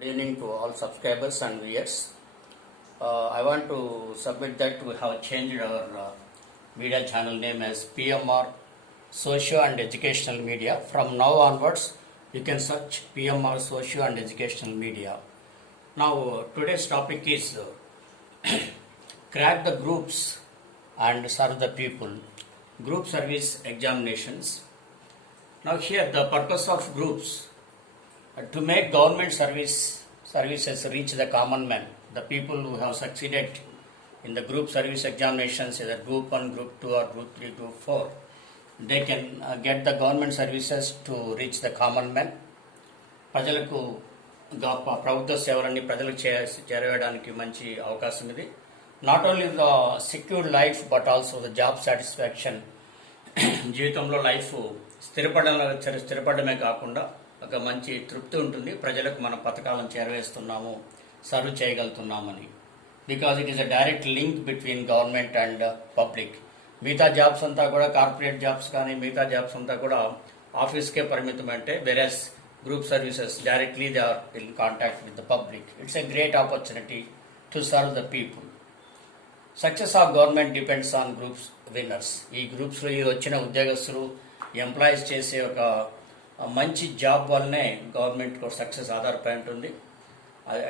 Good evening to all subscribers and viewers. I want to submit that we have changed our media channel name as PMR Socio and Educational Media. From now onwards, you can search PMR Socio and Educational Media. Now, today's topic is crack the groups and serve the people. Group service examinations. Now, here the purpose of groups to make government services reach the common man, the people who have succeeded in the group service examinations, either group 1, group 2 or group 3, group 4, they can get the government services to reach the common man. ప్రజలకు ప్రభుత్వ సేవలన్నీ ప్రజలకు చేరవేయడానికి మంచి అవకాశం ఇది. Not only the secured life but also the job satisfaction. జీవితంలో life స్థిరపడమే కాకుండా ఒక మంచి తృప్తి ఉంటుంది. ప్రజలకు మన పథకాలను చేరవేస్తున్నాము, సర్వ్ చేయగలుగుతున్నామని. Because it is a direct link between government and public. మిగతా జాబ్స్ అంతా కూడా కార్పొరేట్ జాబ్స్ కానీ మిగతా జాబ్స్ అంతా కూడా ఆఫీస్కే పరిమితం. అంటే వెరస్ group services directly they are in contact with the public. It's a great opportunity to serve the people. Success of government depends on groups winners. ఈ గ్రూప్స్లో ఈ వచ్చిన ఉద్యోగస్తులు ఎంప్లాయీస్ చేసే ఒక మంచి జాబ్ వల్లనే గవర్నమెంట్ సక్సెస్ ఆధారపడి ఉంటుంది.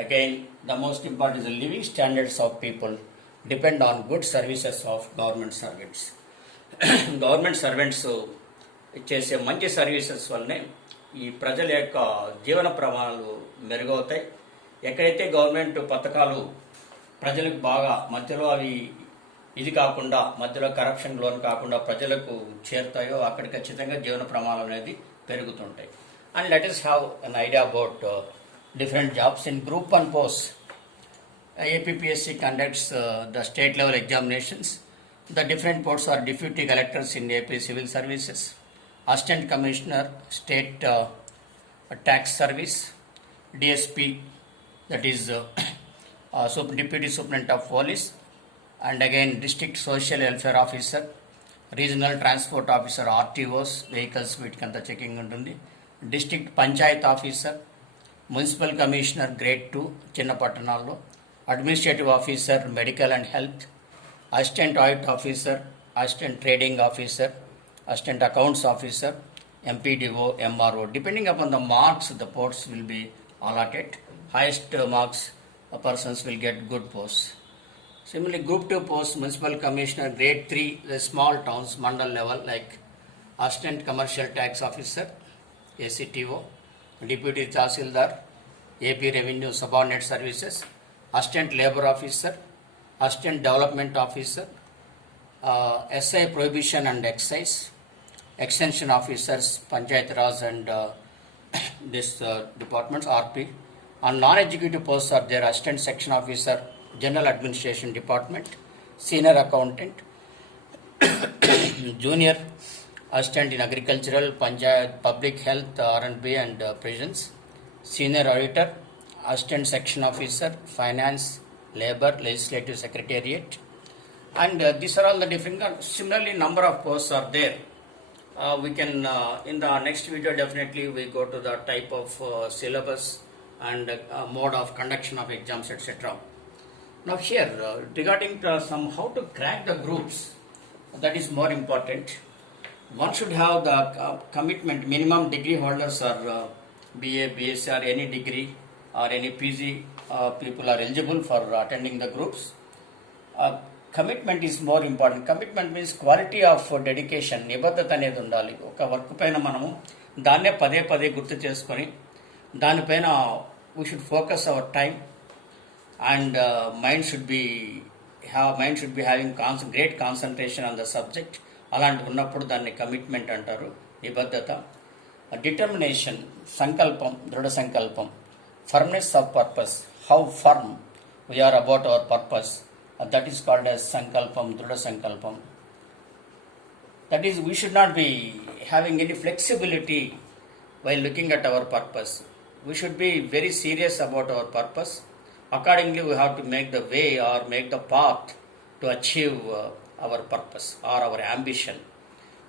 Again the most important is the living standards of people depend on good services of government servants. Government servants చేసే మంచి సర్వీసెస్ వల్లనే ఈ ప్రజల యొక్క జీవన ప్రమాణాలు మెరుగవుతాయి. ఎక్కడైతే గవర్నమెంట్ పథకాలు ప్రజలకు బాగా మధ్యలో అవి ఇది కాకుండా మధ్యలో కరప్షన్ లోన్ కాకుండా ప్రజలకు చేరుతాయో అక్కడ ఖచ్చితంగా జీవన ప్రమాణాలు అనేది పెరుగుతుంటాయి. And let us have an idea about different jobs in group 1 posts. APPSC conducts the state level examinations. The different posts are deputy collectors in AP civil services, assistant commissioner state tax service, DSP, that is deputy superintendent of police, and again district social welfare officer, regional transport officer RTOs vehicles వీటికంతా checking ఉంటుంది. District panchayat officer, municipal commissioner grade 2 చిన్న పట్టణాల్లో, administrative officer medical and health, assistant audit officer, assistant trading officer, assistant accounts officer, MPDO, MRO. Depending upon the marks, the posts will be allotted. Highest marks persons will get good posts. Similarly, group 2 posts, municipal commissioner, grade 3, the small towns, mandal level, like assistant commercial tax officer, ACTO, deputy tahsildar, AP revenue subordinate services, assistant labor officer, assistant development officer, SI prohibition and excise, extension officers, Panchayat Raj and this departments, RP. On non-executive posts are there assistant section officer, general administration department, senior accountant, junior assistant in agricultural, Panchayat, public health, R&B and prisons, senior auditor, assistant section officer, finance, labor, legislative secretariat. And these are all the different. Similarly, number of posts are there. We can in the next video definitely we go to the type of syllabus and mode of conduction of exams, etc. Now here regarding some how to crack the groups, that is more important. One should have the commitment. Minimum degree holders are BA, BSc or any degree or any PG people are eligible for attending the groups. Commitment is more important. Commitment means quality of dedication, నిబద్ధత అనేది ఉండాలి. ఒక work పైన మనము దాన్నే పదే పదే గుర్తు చేసుకొని దానిపైన we should focus our time and mind should be having great concentration on the subject. అలాంటి ఉన్నప్పుడు దాన్ని కమిట్మెంట్ అంటారు, నిబద్ధత. డిటర్మినేషన్, సంకల్పం, దృఢ సంకల్పం. Firmness of purpose, how firm we are about our purpose, that is called as sankalpam, druda sankalpam. That is, we should not be having any flexibility while looking at our purpose. We should be very serious about our purpose. Accordingly, we have to make the way or make the path to achieve our purpose or our ambition.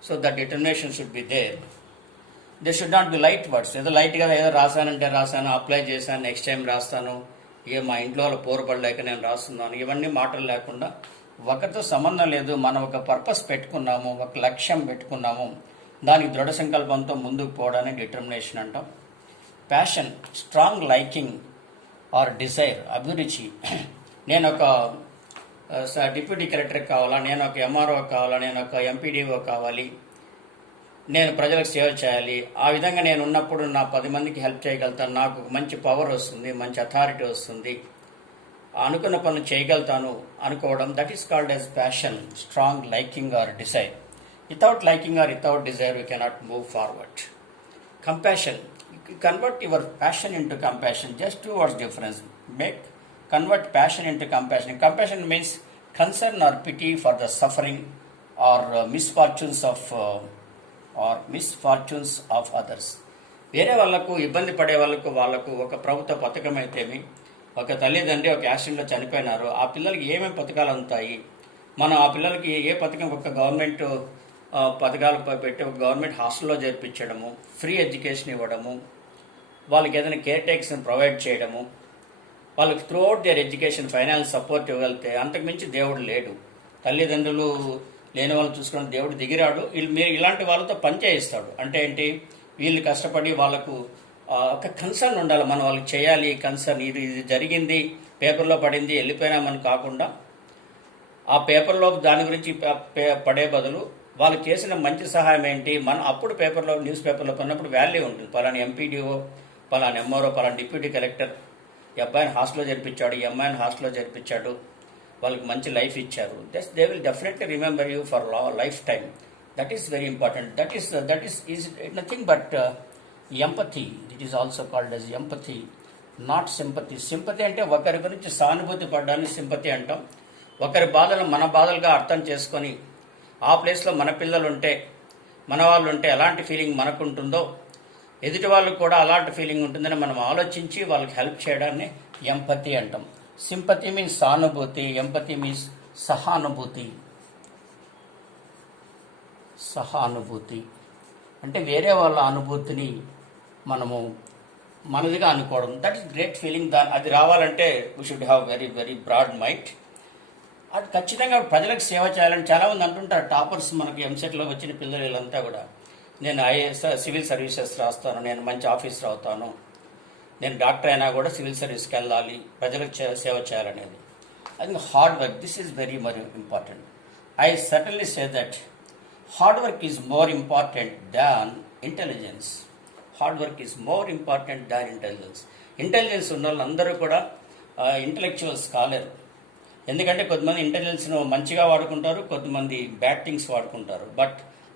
So that determination should be there. They should not be light words. ఏదో లైట్గా ఏదో రాశానంటే రాశాను, apply చేశాను, next time రాస్తాను, మా ఇంట్లో వాళ్ళు పోరుపడలేక నేను రాస్తున్నాను, ఇవన్నీ మాటలు లేకుండా ఒకరితో సంబంధం లేదు, మనం ఒక పర్పస్ పెట్టుకున్నాము, ఒక లక్ష్యం పెట్టుకున్నాము, దానికి దృఢ సంకల్పంతో ముందుకు పోవడానికి డిటర్మినేషన్ అంటాం. Passion, strong liking or desire, అభిరుచి. నేను ఒక డిప్యూటీ కలెక్టర్ కావాలా, నేను ఒక ఎంఆర్ఓ కావాలా, నేను ఒక ఎంపీడీఓ కావాలి, నేను ప్రజలకు సేవ చేయాలి, ఆ విధంగా నేను ఉన్నప్పుడు నా 10 మందికి హెల్ప్ చేయగలుగుతాను, నాకు మంచి పవర్ వస్తుంది, మంచి అథారిటీ వస్తుంది, అనుకున్న పనులు చేయగలుగుతాను అనుకోవడం, that is called as passion, strong liking or desire. Without liking or without desire we cannot move forward. Compassion, convert your passion into compassion. Just two words difference. Convert passion into compassion. Compassion means concern or pity for the suffering or misfortunes of others. వేరే వాళ్ళకు ఇబ్బంది పడే వాళ్ళకు ఒక ప్రభుత్వ పథకం అయితేమి, ఒక తల్లిదండ్రి ఒక యాక్సిడెంట్లో చనిపోయినారు, ఆ పిల్లలకి ఏమేమి పథకాలు అందుతాయి, మనం ఆ పిల్లలకి ఏ పథకం, ఒక గవర్నమెంట్ పథకాలు పెట్టి ఒక గవర్నమెంట్ హాస్టల్లో చేర్పించడము, ఫ్రీ ఎడ్యుకేషన్ ఇవ్వడము, వాళ్ళకి ఏదైనా కేర్ టేక్స్ని ప్రొవైడ్ చేయడము, వాళ్ళకి throughout their education finance support ఇవ్వగలిగితే అంతకుమించి దేవుడు లేడు. తల్లిదండ్రులు లేని వాళ్ళు చూసుకున్న దేవుడు దిగిరాడు. మీరు ఇలాంటి వాళ్ళతో పని చేయిస్తాడు. అంటే ఏంటి, వీళ్ళు కష్టపడి వాళ్ళకు ఒక కన్సర్న్ ఉండాలి, మనం వాళ్ళకి చేయాలి కన్సర్న్, ఇది జరిగింది పేపర్లో పడింది వెళ్ళిపోయినామని కాకుండా, ఆ పేపర్లో దాని గురించి పడే బదులు వాళ్ళు చేసిన మంచి సహాయం ఏంటి, మనం అప్పుడు పేపర్లో న్యూస్ పేపర్లో కొన్నప్పుడు వాల్యూ ఉంటుంది. పలానా ఎంపీడీఓ, పలానా ఎంఆర్ఓ, పలానా డిప్యూటీ కలెక్టర్ ఈ అబ్బాయిని హాస్టల్లో చేర్పించాడు, ఈ అమ్మాయిని హాస్టల్లో చేర్పించాడు, వాళ్ళకి మంచి లైఫ్ ఇచ్చారు. They will definitely remember you for life time. That is very important. That is nothing but empathy. It is also called as empathy, not sympathy. Sympathy అంటే ఒకరి గురించి సానుభూతి పడ్డాన్ని సింపతి అంటాం. ఒకరి బాధలు మన బాధలుగా అర్థం చేసుకొని ఆ ప్లేస్లో మన పిల్లలు ఉంటే, మన వాళ్ళు ఉంటే ఎలాంటి ఫీలింగ్ మనకు ఉంటుందో ఎదుటి వాళ్ళకు కూడా అలాంటి ఫీలింగ్ ఉంటుందని మనం ఆలోచించి వాళ్ళకి హెల్ప్ చేయడాన్ని ఎంపతి అంటాం. సింపతి మీన్స్ సానుభూతి, ఎంపతి మీన్స్ సహానుభూతి. సహానుభూతి అంటే వేరే వాళ్ళ అనుభూతిని మనము మనదిగా అనుకోవడం. That is great feeling. అది రావాలంటే we should have very very broad mind. అది ఖచ్చితంగా ప్రజలకు సేవ చేయాలని చాలామంది అంటుంటారు. టాపర్స్ మనకి ఎంసెట్లో వచ్చిన పిల్లలు వీళ్ళంతా కూడా, నేను ఐఏఎస్ సివిల్ సర్వీసెస్ రాస్తాను, నేను మంచి ఆఫీసర్ అవుతాను, నేను డాక్టర్ అయినా కూడా సివిల్ సర్వీస్కి వెళ్ళాలి, ప్రజలకు సేవ చేయాలనేది. అది hard work. This is very very important. I certainly say that hard work is more important than intelligence. Hard work is more important than intelligence. Intelligence ఉన్న వాళ్ళందరూ కూడా ఇంటలెక్చువల్స్ కాలేరు. ఎందుకంటే కొంతమంది ఇంటెలిజెన్స్ను మంచిగా వాడుకుంటారు, కొంతమంది బ్యాడ్ థింగ్స్ వాడుకుంటారు. బట్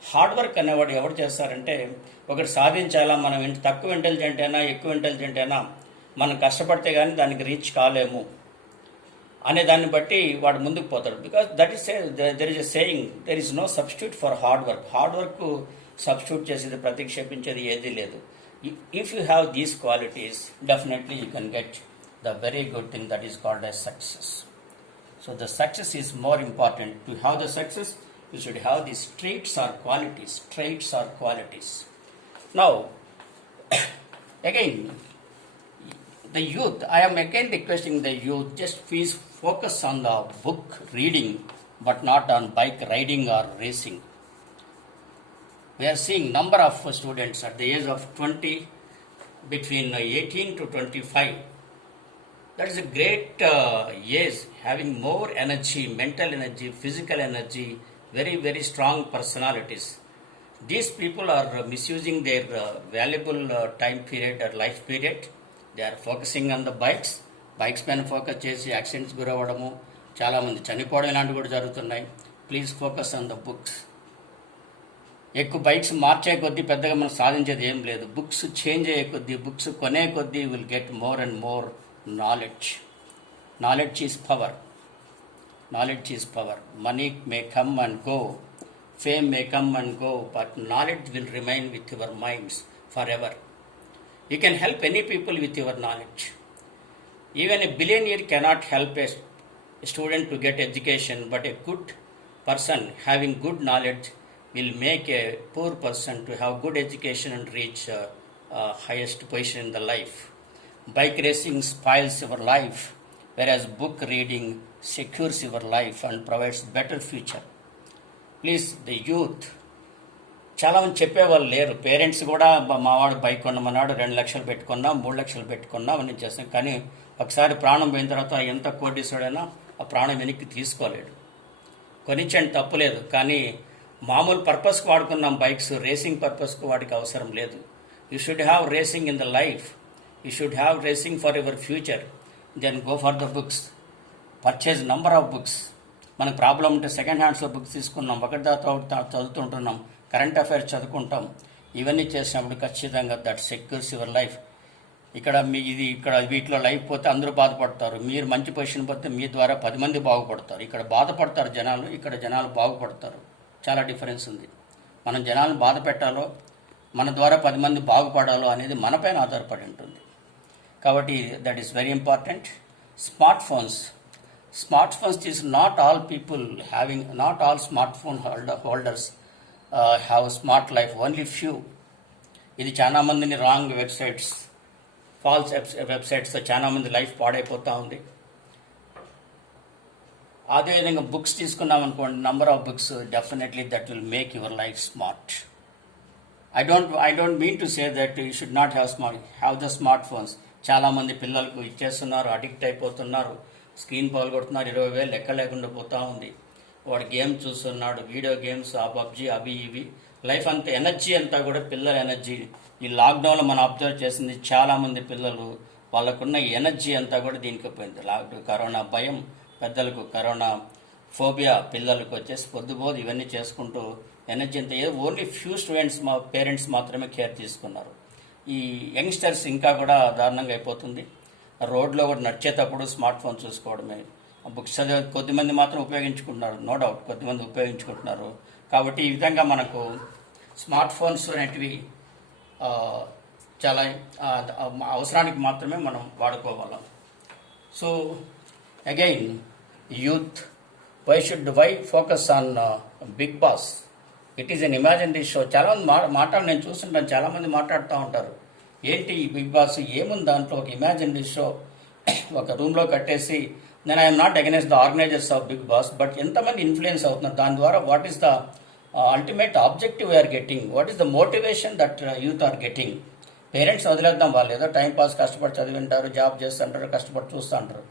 హార్డ్ వర్క్ అనేవాడు ఎవరు చేస్తారంటే, ఒకటి సాధించాలా, మనం తక్కువ ఇంటెలిజెంట్ అయినా ఎక్కువ ఇంటెలిజెంట్ అయినా మనం కష్టపడితే కానీ దానికి రీచ్ కాలేము అనే దాన్ని బట్టి వాడు ముందుకు పోతాడు. Because that is there is a saying, there is no substitute for hard work. Hard work substitute చేసేది, ప్రతిక్షేపించేది ఏదీ లేదు. If you have these qualities, definitely you can get the very good thing that is called as success. So the success is more important. To have the success, you should have these traits or qualities. Traits or qualities. Now, again, the youth, I am again requesting the youth, just please focus on the book reading, but not on bike riding or racing. We are seeing number of students at the age of 20, between 18 to 25. That is a great age, having more energy, mental energy, physical energy, very, very strong personalities. These people are misusing their valuable time period or life period. They are focusing on the bikes. Bikes పైన focus చేసి accidents గురవ్వడము, చాలామంది చనిపోవడం ఇలాంటివి కూడా జరుగుతున్నాయి. Please focus on the books. ఎక్కువ bikes మార్చే కొద్దీ పెద్దగా మనం సాధించేది ఏం లేదు. బుక్స్ చేంజ్ అయ్యే కొద్దీ, బుక్స్ కొనే కొద్దీ will get more and more knowledge. Knowledge is power. Knowledge is power. Money may come and go, fame may come and go, but knowledge will remain with your minds forever. You can help any people with your knowledge. Even a billionaire cannot help a student to get education, but a good person having good knowledge will make a poor person to have good education and reach highest position in the life. Bike racing spoils your life, whereas book reading secures your life and provides better future. Please, the youth, చాలామంది చెప్పేవాళ్ళు లేరు. Parents కూడా మావాడు bike కొన్నామన్నాడు, 2 లక్షలు పెట్టుకున్నా, 3 లక్షలు పెట్టుకున్నా అవన్నీ చేస్తాం. కానీ ఒకసారి ప్రాణం పోయిన తర్వాత ఎంత కోటీశ్వడైనా ఆ ప్రాణం వెనక్కి తీసుకోలేడు. కొనిచ్చండి తప్పులేదు, కానీ మామూలు పర్పస్కి వాడుకున్నాం బైక్స్, రేసింగ్ పర్పస్కి వాటికి అవసరం లేదు. You should have racing in the life, you should have racing for your future. Then go for the books, purchase number of books. మనకు ప్రాబ్లం ఉంటే సెకండ్ హ్యాండ్స్లో బుక్స్ తీసుకున్నాం, ఒకటి చదువుతుంటున్నాం, కరెంట్ అఫైర్స్ చదువుకుంటాం. ఇవన్నీ చేసినప్పుడు ఖచ్చితంగా దట్ సెక్యూర్స్ యువర్ లైఫ్. ఇక్కడ వీటిలో లైఫ్ పోతే అందరూ బాధపడతారు. మీరు మంచి పొజిషన్ పోతే మీ ద్వారా 10 మంది బాగుపడతారు. ఇక్కడ బాధపడతారు జనాలు, ఇక్కడ జనాలు బాగుపడతారు. చాలా డిఫరెన్స్ ఉంది. మనం జనాలను బాధ పెట్టాలో, మన ద్వారా 10 మంది బాగుపడాలో అనేది మనపైన ఆధారపడి ఉంటుంది. కాబట్టి that is very important. Smart phones is not all people having, not all smart phone holders have smart life, only few. ఇది చాలా మందిని రాంగ్ వెబ్సైట్స్, ఫాల్స్ వెబ్సైట్స్తో చాలా మంది లైఫ్ పాడైపోతూ ఉంది. అదేవిధంగా బుక్స్ తీసుకున్నాం అనుకోండి, number of books, definitely that will make your life smart. I don't mean to say that you should not have the smartphones. చాలా మంది పిల్లలకు ఇచ్చేస్తున్నారు, అడిక్ట్ అయిపోతున్నారు, స్క్రీన్ పాల్గొడుతున్నారు, 20,000 లెక్క లేకుండా పోతా ఉంది. వాడు గేమ్ చూస్తున్నాడు, వీడియో గేమ్స్, ఆ పబ్జీ, అవి ఇవి. లైఫ్ అంతా ఎనర్జీ అంతా కూడా పిల్లల ఎనర్జీ. ఈ లాక్డౌన్లో మనం అబ్జర్వ్ చేసింది, చాలా మంది పిల్లలు వాళ్ళకున్న ఎనర్జీ అంతా కూడా దీనికి పోయింది. కరోనా భయం పెద్దలకు, కరోనా ఫోబియా పిల్లలకు వచ్చేసి పొద్దుపోదు ఇవన్నీ చేసుకుంటూ ఎనర్జీ అంతా ఓన్లీ ఫ్యూ స్టూడెంట్స్ పేరెంట్స్ మాత్రమే కేర్ తీసుకున్నారు. ఈ యంగ్స్టర్స్ ఇంకా కూడా దారుణంగా అయిపోతుంది. రోడ్లో కూడా నడిచేటప్పుడు స్మార్ట్ ఫోన్ చూసుకోవడమే. బుక్స్ చదివే కొద్దిమంది మాత్రం ఉపయోగించుకుంటున్నారు, నో డౌట్ కొద్దిమంది ఉపయోగించుకుంటున్నారు. కాబట్టి ఈ విధంగా మనకు స్మార్ట్ ఫోన్స్ అనేటివి చాలా అవసరానికి మాత్రమే మనం వాడుకోగలం. So again youth, why focus on Bigg Boss? It is an imaginary show. చాలామంది నేను చూస్తుంటాను, చాలామంది మాట్లాడుతూ ఉంటారు, ఏంటి ఈ బిగ్ బాస్, ఏముంది దాంట్లో, ఒక ఇమాజినరీ షో ఒక రూమ్లో కట్టేసి. నేను I'm not against the organizers of Bigg Boss, but ఎంతమంది ఇన్ఫ్లుయెన్స్ అవుతున్నారు దాని ద్వారా? What is the ultimate objective we are getting? What is the motivation that youth are getting? Parents వదిలేద్దాం, వాళ్ళు ఏదో టైంపాస్ కష్టపడి చదివింటారు, జాబ్ చేస్తుంటారు, కష్టపడి చూస్తూ ఉంటారు.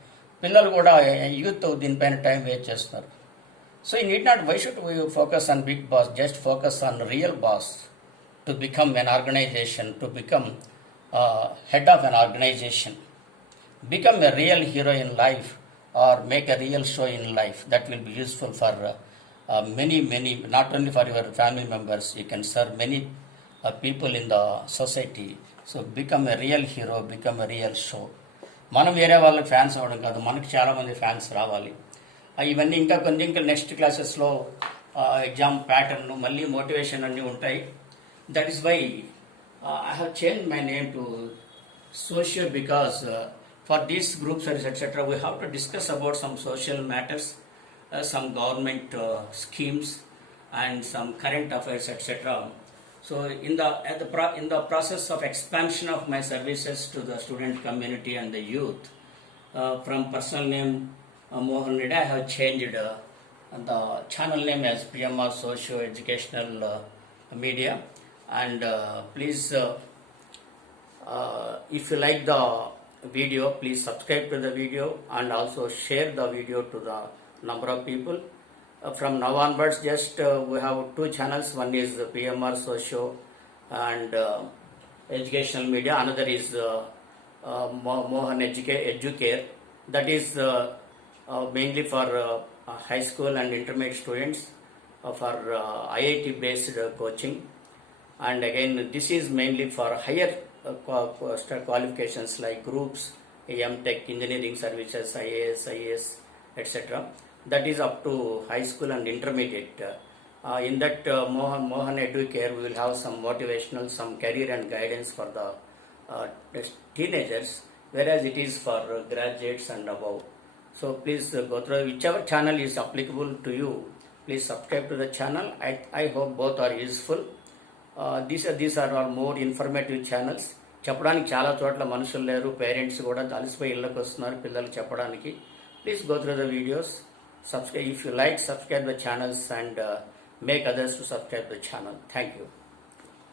పిల్లలు కూడా, యూత్ దీనిపైన టైం వేస్ట్ చేస్తున్నారు. So you need not, why should we focus on big boss? Just focus on real boss to become an organization, to become head of an organization. Become a real hero in life or make a real show in life. That will be useful for many, not only for your family members. You can serve many people in the society. So become a real hero, become a real show. మనం వేరే వాళ్ళకి fans అవ్వడం కాదు, మనకి చాలామంది fans రావాలి. ఇవన్నీ ఇంకా నెక్స్ట్ క్లాసెస్లో ఎగ్జామ్ ప్యాటర్న్, మళ్ళీ మోటివేషన్ అన్నీ ఉంటాయి. That is why I have change my name to socio, because for these group service etcetera we have to discuss about some social matters, some government schemes and some current affairs, etc. So in the process of expansion of my services to the student community and the youth, from personal name Mohan Reddy, I have changed the channel name as PMR Socio Educational Media. And please, if you like the video, please subscribe to the video and also share the video to the number of people. From now onwards, just we have 2 channels. One is PMR Socio and Educational Media. Another is Mohan Educare. That is mainly for high school and intermediate students for IIT based coaching. And again, this is mainly for higher qualifications like groups, M.Tech, engineering services, IAS, IAS, etc. That is up to high school and intermediate. In that Mohan Educare, we will have some motivational, some career and guidance for the teenagers, whereas it is for graduates and above. So please go through whichever channel is applicable to you. Please subscribe to the channel. I hope both are useful. These are all more informative channels. చెప్పడానికి చాలా చోట్ల మనుషులు లేరు, parents కూడా అలసిపోయి ఇళ్ళకి వస్తున్నారు పిల్లలు చెప్పడానికి. Please go through the videos. Subscribe if you like, subscribe the channels and make others to subscribe the channel. Thank you.